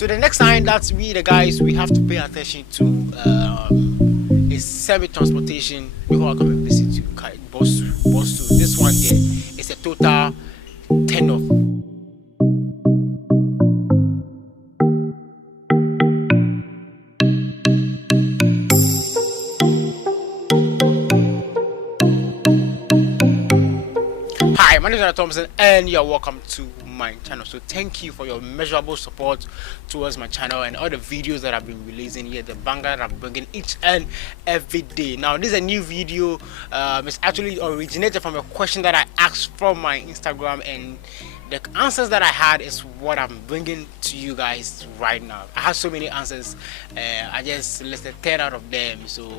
So the next sign that we the guys we have to pay attention to is semi-transportation before I come and visit you. Boss, this one there is a total 10 off. Hi, my name is Anna Thompson, and you're welcome to my channel. So thank you for your measurable support towards my channel and all the videos that I've been releasing here, the banger that I'm bringing each and every day. Now this is a new video. It's actually originated from a question that I asked from my Instagram, and the answers that I had is what I'm bringing to you guys right now. I have so many answers. I just listed 10 out of them, so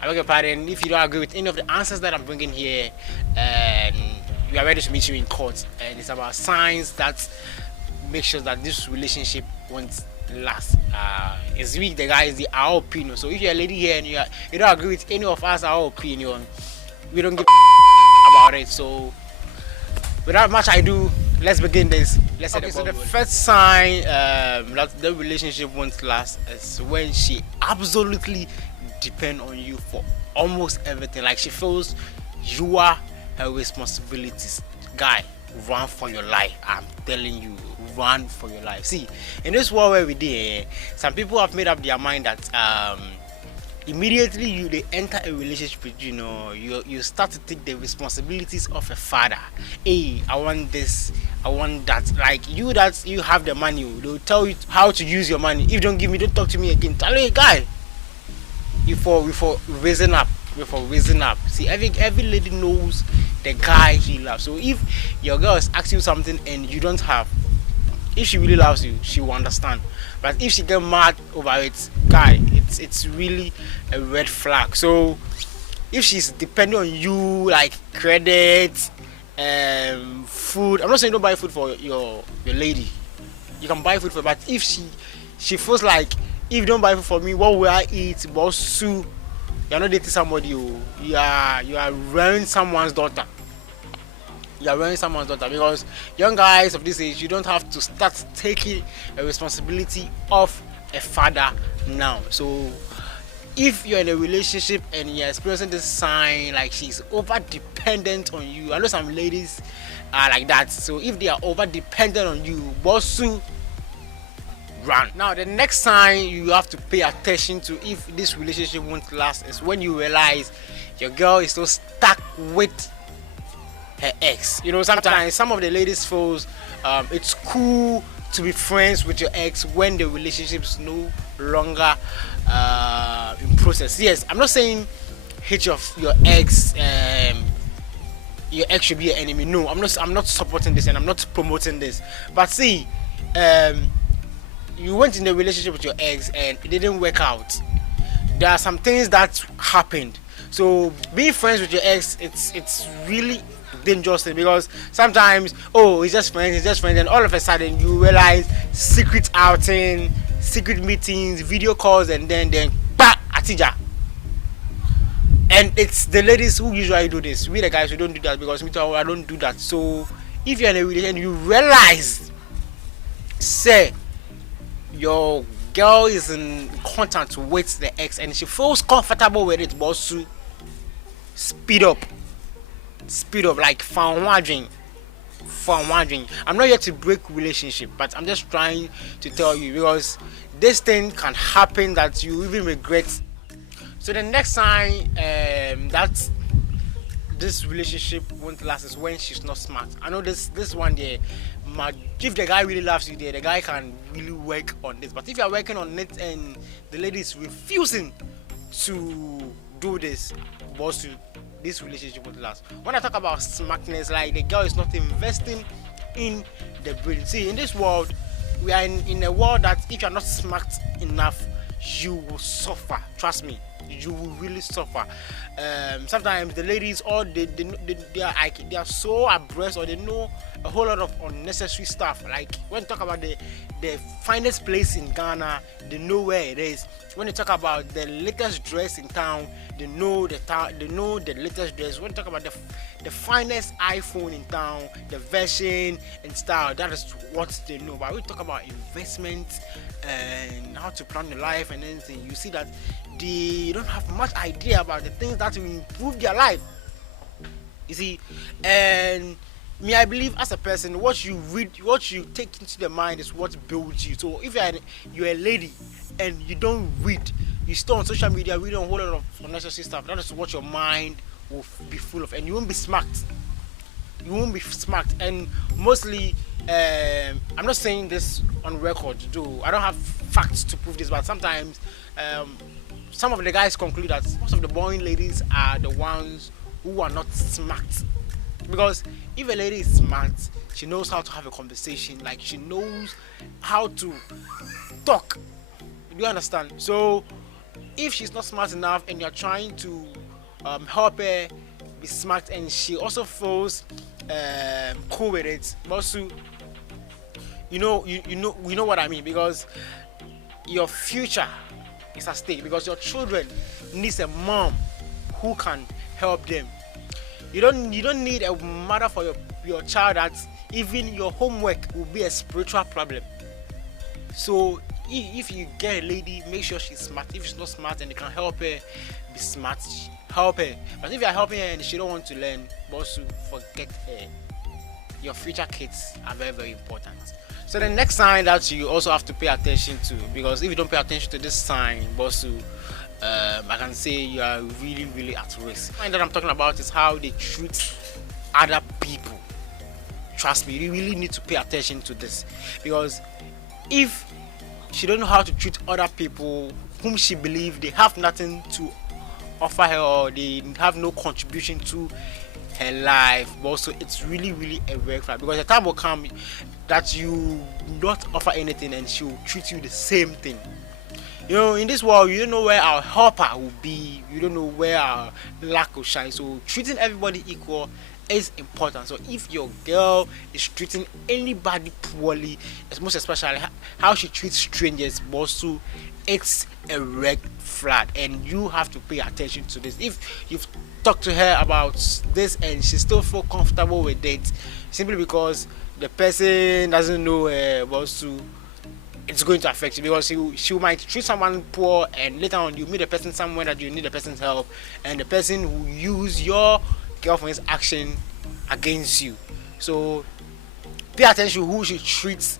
I beg your pardon if you don't agree with any of the answers that I'm bringing here, and we are ready to meet you in court. And it's about signs that make sure that this relationship won't last. It's we the guys, the our opinion. So if you're a lady here and you don't agree with any of us, our opinion, we don't give about it. So without much ado, let's begin this. Let's okay, so the first sign that the relationship won't last is when she absolutely depend on you for almost everything. Like she feels you are her responsibilities. Guy, run for your life. I'm telling you, run for your life. See, in this world where we did, some people have made up their mind that immediately they enter a relationship with you start to take the responsibilities of a father. Hey, I want this, I want that. Like that you have the money, they'll tell you how to use your money. If you don't give me, don't talk to me again. Tell me, guy, before raising up. See, every lady knows the guy he loves. So if your girl is asking you something and you don't have, if she really loves you, she will understand. But if she get mad over it, guy, it's really a red flag. So if she's depending on you, like credit, food. I'm not saying don't buy food for your lady. You can buy food for her, but if she feels like, if you don't buy food for me, what will I eat? Boss, you're not dating somebody. You are ruining someone's daughter. You are ruining someone's daughter, because young guys of this age, you don't have to start taking a responsibility of a father now. So if you're in a relationship and you're experiencing this sign, like she's over dependent on you, I know some ladies are like that. So if they are over dependent on you, boss, run. Now the next sign you have to pay attention to if this relationship won't last is when you realize your girl is so stuck with her ex. Sometimes some of the ladies feels it's cool to be friends with your ex when the relationship is no longer in process. Yes, I'm not saying hate your ex. Your ex should be your enemy. No, I'm not supporting this and I'm not promoting this. But see, you went in a relationship with your ex and it didn't work out. There are some things that happened. So being friends with your ex, it's really dangerous, because sometimes it's just friends, and all of a sudden you realize secret outing, secret meetings, video calls, and then atija. And it's the ladies who usually do this. We the guys, we don't do that, because me too, I don't do that. So if you're in a relationship and you realize, say, your girl is in contact with the ex and she feels comfortable with it, boss, speed up, like found wondering. I'm not here to break relationship, but I'm just trying to tell you, because this thing can happen that you even regret. So the next sign that this relationship won't last is when she's not smart. I know this one there, if the guy really loves you there, the guy can really work on this. But if you're working on it and the lady is refusing to do this, boss, this relationship won't last. When I talk about smartness, like the girl is not investing in the brain. See, in this world, we are in a world that if you're not smart enough, you will suffer. Trust me, you will really suffer. Sometimes the ladies, or they are so abreast, or they know a whole lot of unnecessary stuff. Like when you talk about the finest place in Ghana, they know where it is. When you talk about the latest dress in town, they know the latest dress. When you talk about the finest iPhone in town, the version and style, that is what they know. But we talk about investment and how to plan your life and anything, you see that they don't have much idea about the things that will improve their life. You see, and me, I believe as a person, what you read, what you take into the mind is what builds you. So if you're a lady and you don't read, you stay on social media reading a whole lot of unnecessary stuff, that is what your mind will be full of, and you won't be smart. You won't be smart. And mostly, I'm not saying this on record, though I don't have facts to prove this, but sometimes some of the guys conclude that most of the boring ladies are the ones who are not smart. Because if a lady is smart, she knows how to have a conversation, like she knows how to talk. Do you understand? So if she's not smart enough and you're trying to help her be smart, and she also feels cool with it, also you know what I mean, because your future is at stake, because your children needs a mom who can help them. You don't need a mother for your child that even your homework will be a spiritual problem. So if you get a lady, make sure she's smart. If she's not smart and you can help her be smart, help her. But if you're helping her and she don't want to learn, also forget her. Your future kids are very, very important. So the next sign that you also have to pay attention to, because if you don't pay attention to this sign, also I can say you are really, really at risk. The sign that I'm talking about is how they treat other people. Trust me, you really need to pay attention to this, because if she don't know how to treat other people whom she believes they have nothing to offer her, or they have no contribution to her life, but also it's really, really a red flag, because the time will come that you not offer anything and she will treat you the same thing. You know, in this world, you don't know where our helper will be, you don't know where our lack will shine. So treating everybody equal is important. So if your girl is treating anybody poorly, most especially how she treats strangers, but also it's a red flag, and you have to pay attention to this. If you've talked to her about this and she still feel comfortable with it, simply because the person doesn't know her, but also it's going to affect you, because she might treat someone poor, and later on you meet the person somewhere that you need the person's help, and the person will use your girlfriend's action against you. So pay attention who she treats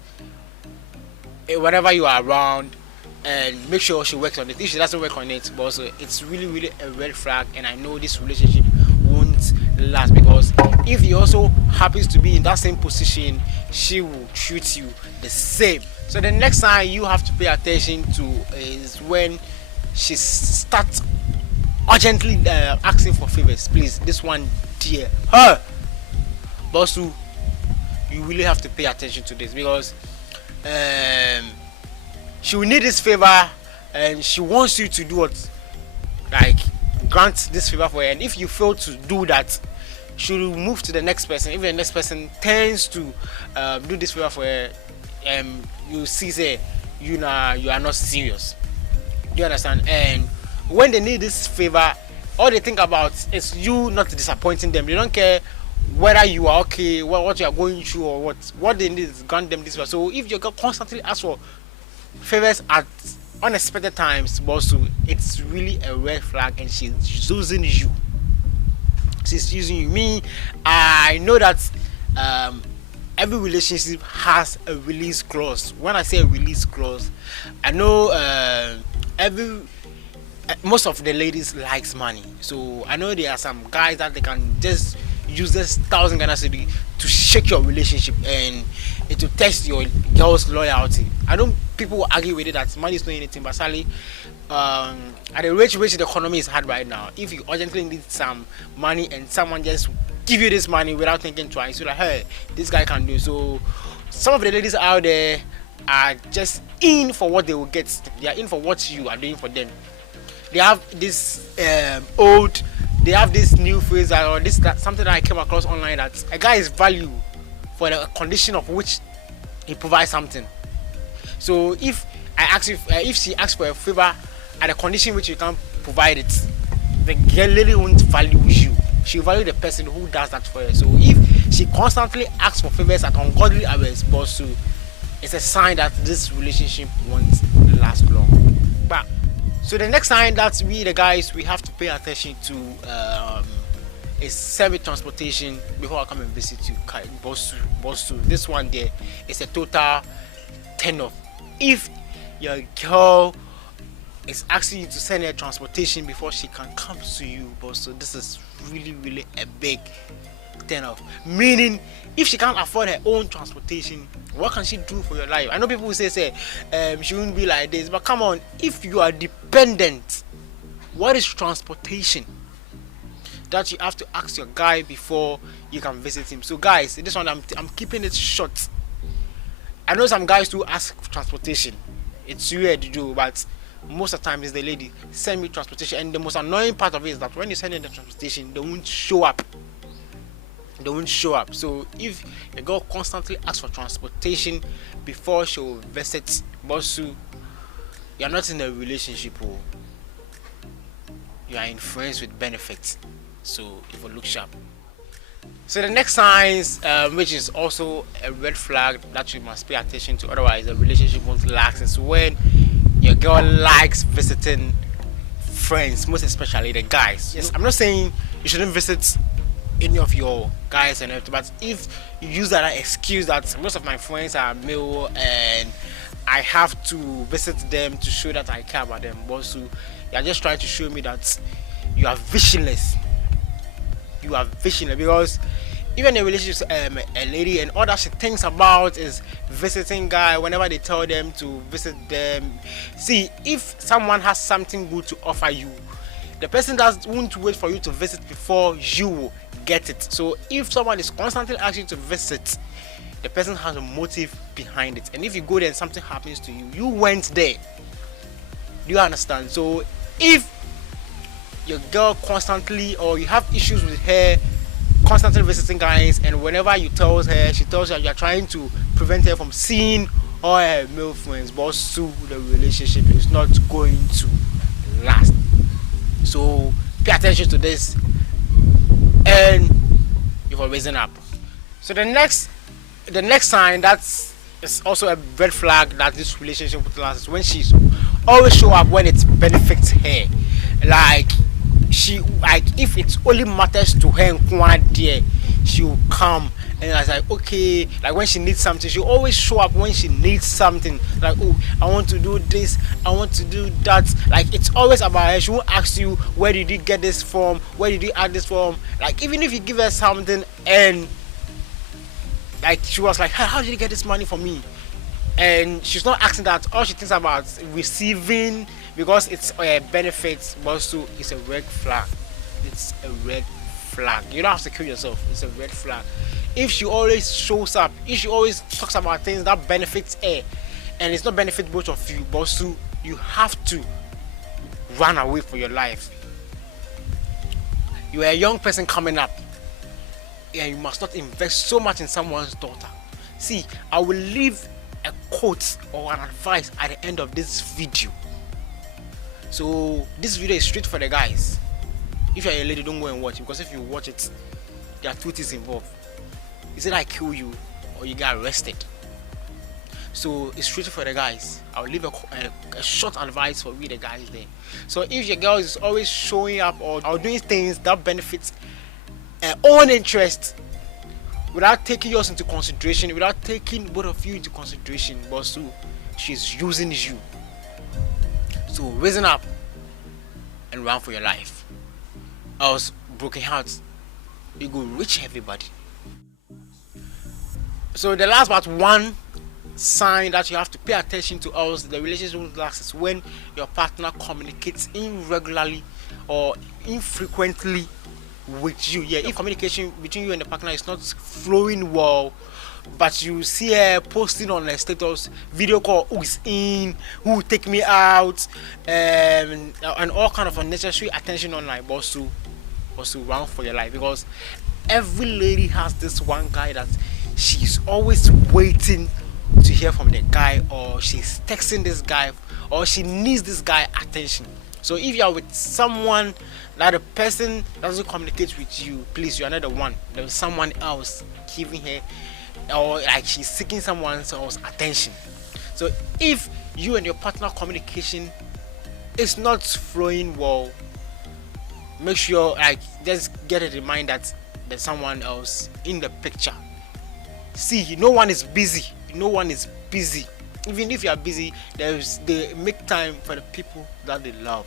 whenever you are around, and make sure she works on it. If she doesn't work on it, but also it's really, really a red flag, and I know this relationship won't last, because if he also happens to be in that same position, she will treat you the same. So the next sign you have to pay attention to is when she starts urgently asking for favors. Please, this one, dear her. But also, you really have to pay attention to this, because she will need this favor, and she wants you to do what, like, grant this favor for her. And if you fail to do that, she will move to the next person. If the next person tends to do this favor for her, you see, say you are not serious. Do you understand? And when they need this favor, all they think about is you not disappointing them. They don't care whether you are okay, what you are going through, or what they need is grant them this favor. So if you constantly ask for favors at unexpected times, but also it's really a red flag, and she's using you. She's using you. Me, I know that every relationship has a release clause. When I say a release clause, I know most of the ladies likes money. So I know there are some guys that they can just use this 1,000 Ghana cedi to shake your relationship, and it will test your girl's loyalty. I know people will argue with it that money is not anything, but sadly, at the rate which the economy is hard right now, if you urgently need some money and someone just give you this money without thinking twice, you're like, hey, this guy can do. So some of the ladies out there are just in for what they will get. They are in for what you are doing for them. They have this they have this new phrase, or something that I came across online, that a guy is value for the condition of which he provides something. So if I ask if she asks for a favor at a condition which you can't provide it, the girl lady won't value you. She value the person who does that for her. So if she constantly asks for favors at ungodly hours, boss, it's a sign that this relationship won't last long. But so the next sign that we the guys we have to pay attention to is service transportation before I come and visit you. Boss, this one there is a total turn off. If your girl is asking you to send her transportation before she can come to you, boss, so this is really a big turn off. Meaning, if she can't afford her own transportation, what can she do for your life? I know people will say she wouldn't be like this, but come on, if you are dependent, what is transportation that you have to ask your guy before you can visit him? So guys, this one I'm keeping it short. I know some guys do ask for transportation. It's weird to do, but most of the time it's the lady send me transportation, and the most annoying part of it is that when you send in the transportation, they won't show up. So if a girl constantly asks for transportation before she will visit Bosu, you're not in a relationship, you are in friends with benefits. So if you look sharp. So the next signs, which is also a red flag that you must pay attention to, otherwise the relationship won't last, is when your girl likes visiting friends, most especially the guys. Yes, I'm not saying you shouldn't visit any of your guys and everything, but if you use that excuse that most of my friends are male and I have to visit them to show that I care about them, also you're just trying to show me that you are visionless. Because even a relationship, a lady, and all that she thinks about is visiting guy whenever they tell them to visit them. See, if someone has something good to offer you, the person won't wait for you to visit before you will get it. So if someone is constantly asking you to visit, the person has a motive behind it, and if you go there and something happens to you, you went there. Do you understand? So if your girl constantly, or you have issues with her constantly visiting guys, and whenever you tells her, she tells you you're trying to prevent her from seeing all her male friends, but so the relationship is not going to last. So pay attention to this, and you've risen up. So the next sign that's is also a red flag that this relationship will last is when she's always show up when it benefits her. Like if it only matters to her and dear, she'll come, and I was like, okay, like when she needs something, she always show up when she needs something. Like, oh, I want to do this, I want to do that. Like, it's always about her. She won't ask you, where did you get this from, where did you add this from. Like, even if you give her something and like she was like, hey, how did you get this money for me? And she's not asking that. All she thinks about receiving, because it's a benefit, but also it's a red flag. It's a red flag. You don't have to kill yourself. It's a red flag. If she always shows up, if she always talks about things that benefits her, and it's not benefit both of you, but also you have to run away for your life. You are a young person coming up, and you must not invest so much in someone's daughter. See, I will leave a quote or an advice at the end of this video. So this video is straight for the guys. If you're a lady, don't go and watch it, because if you watch it, there are two things involved. Is it I kill you or you get arrested? So it's straight for the guys. I'll leave a short advice for we the guys there. So if your girl is always showing up or doing things that benefits her own interest, without taking yours into consideration, without taking both of you into consideration, but so she's using you. So raise up and run for your life. Else, broken hearts, you go reach everybody. So the last but one sign that you have to pay attention to, else the relationship won't last, is when your partner communicates irregularly or infrequently with you. Yeah, if communication between you and the partner is not flowing well, but you see her posting on her status, video call, who's in, who will take me out, and all kind of unnecessary attention online, but also run for your life, because every lady has this one guy that she's always waiting to hear from the guy, or she's texting this guy, or she needs this guy attention. So if you are with someone that the person doesn't communicate with you, please, you are not the one. There's someone else giving her, or like she's seeking someone else's attention. So if you and your partner communication is not flowing well, make sure like just get it in mind that there's someone else in the picture. See, no one is busy. No one is busy. Even if you are busy, they make time for the people that they love.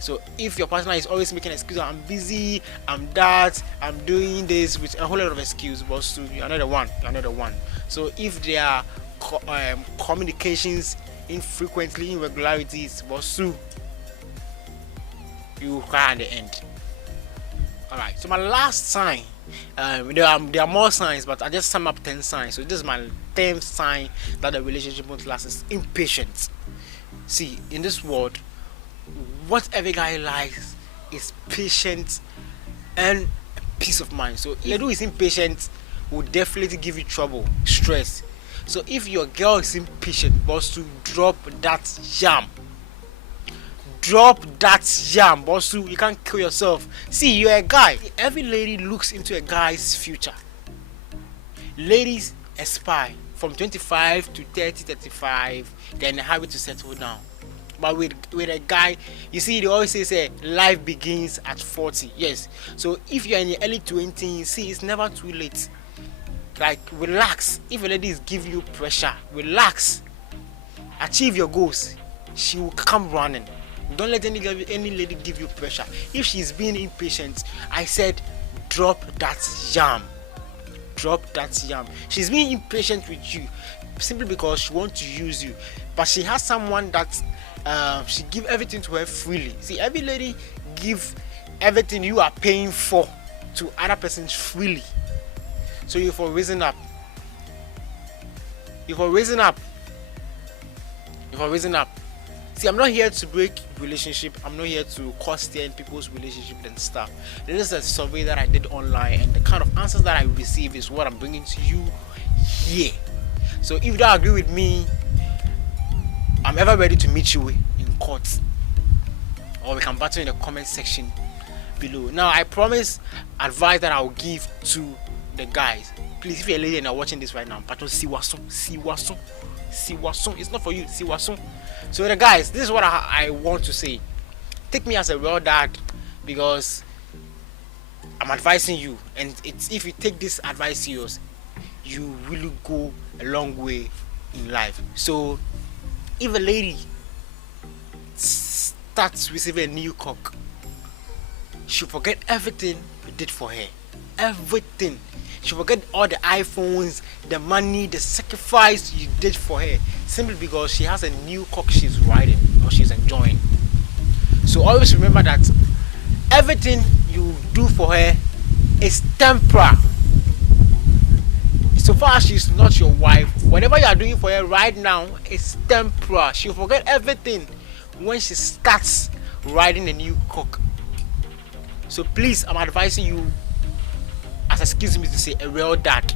So if your partner is always making excuses, I'm busy, I'm that, I'm doing this, with a whole lot of excuses, but so you're not the one. You're not the one. So if there are communications infrequently, irregularities, but so you cry at the end. Alright, so my last sign, there are more signs, but I just sum up 10 signs. So this is my 10th sign that the relationship won't last, is impatience. See, in this world, what every guy likes is patience and peace of mind. So if you is impatient, will definitely give you trouble, stress. So if your girl is impatient, boss, to drop that jam. Drop that jam, boss. You can't kill yourself. See, you're a guy. Every lady looks into a guy's future. Ladies aspire from 25 to 30, 35, then they're happy to settle down. But with a guy, you see, they always say life begins at 40. Yes. So if you're in your early 20s, see, it's never too late. Like, relax. If a lady is giving you pressure, relax. Achieve your goals. She will come running. Don't let any lady give you pressure. If she's being impatient, I said drop that jam. Drop that jam. She's being impatient with you simply because she wants to use you. But she has someone that she give everything to her freely. See, every lady give everything you are paying for to other persons freely. So you for raising up. You for raising up. You for raising up. See, I'm not here to break relationship. I'm not here to cause tear in people's relationship and stuff. This is a survey that I did online, and the kind of answers that I received is what I'm bringing to you here. So if you don't agree with me, I'm ever ready to meet you in court, or we can battle in the comment section below. Now, I promise advice that I'll give to the guys. Please, if you're a lady and you're watching this right now, but siwason. It's not for you, siwason. So the guys, this is what I want to say. Take me as a real dad, because I'm advising you, and it's if you take this advice serious, you really go a long way in life. So if a lady starts receiving a new cock, she'll forget everything you did for her. Everything. She'll forget all the iPhones, the money, the sacrifice you did for her, simply because she has a new cock she's riding or she's enjoying. So always remember that everything you do for her is temporary. So far as she's not your wife, whatever you are doing for her right now is temporary. She'll forget everything when she starts riding a new cock. So please, I'm advising you, as excuse me to say, a real dad.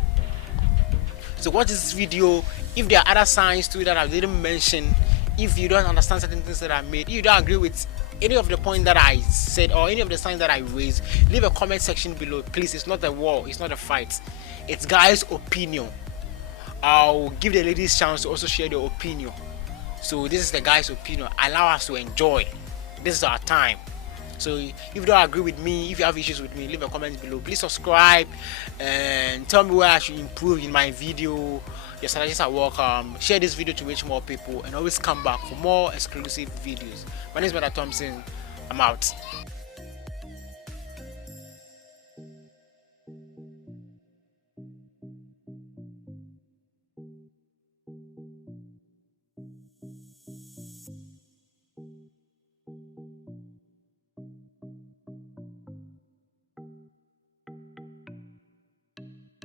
So watch this video. If there are other signs too that I didn't mention, if you don't understand certain things that I made, if you don't agree with any of the point that I said or any of the signs that I raised, leave a comment section below. Please, it's not a war, it's not a fight, it's guys' opinion. I'll give the ladies chance to also share their opinion. So this is the guys' opinion. Allow us to enjoy. This is our time. So if you don't agree with me, if you have issues with me, leave a comment below. Please subscribe and tell me where I should improve in my video. Your suggestions are welcome. Share this video to reach more people, and always come back for more exclusive videos. My name is Mr. Thompson. I'm out.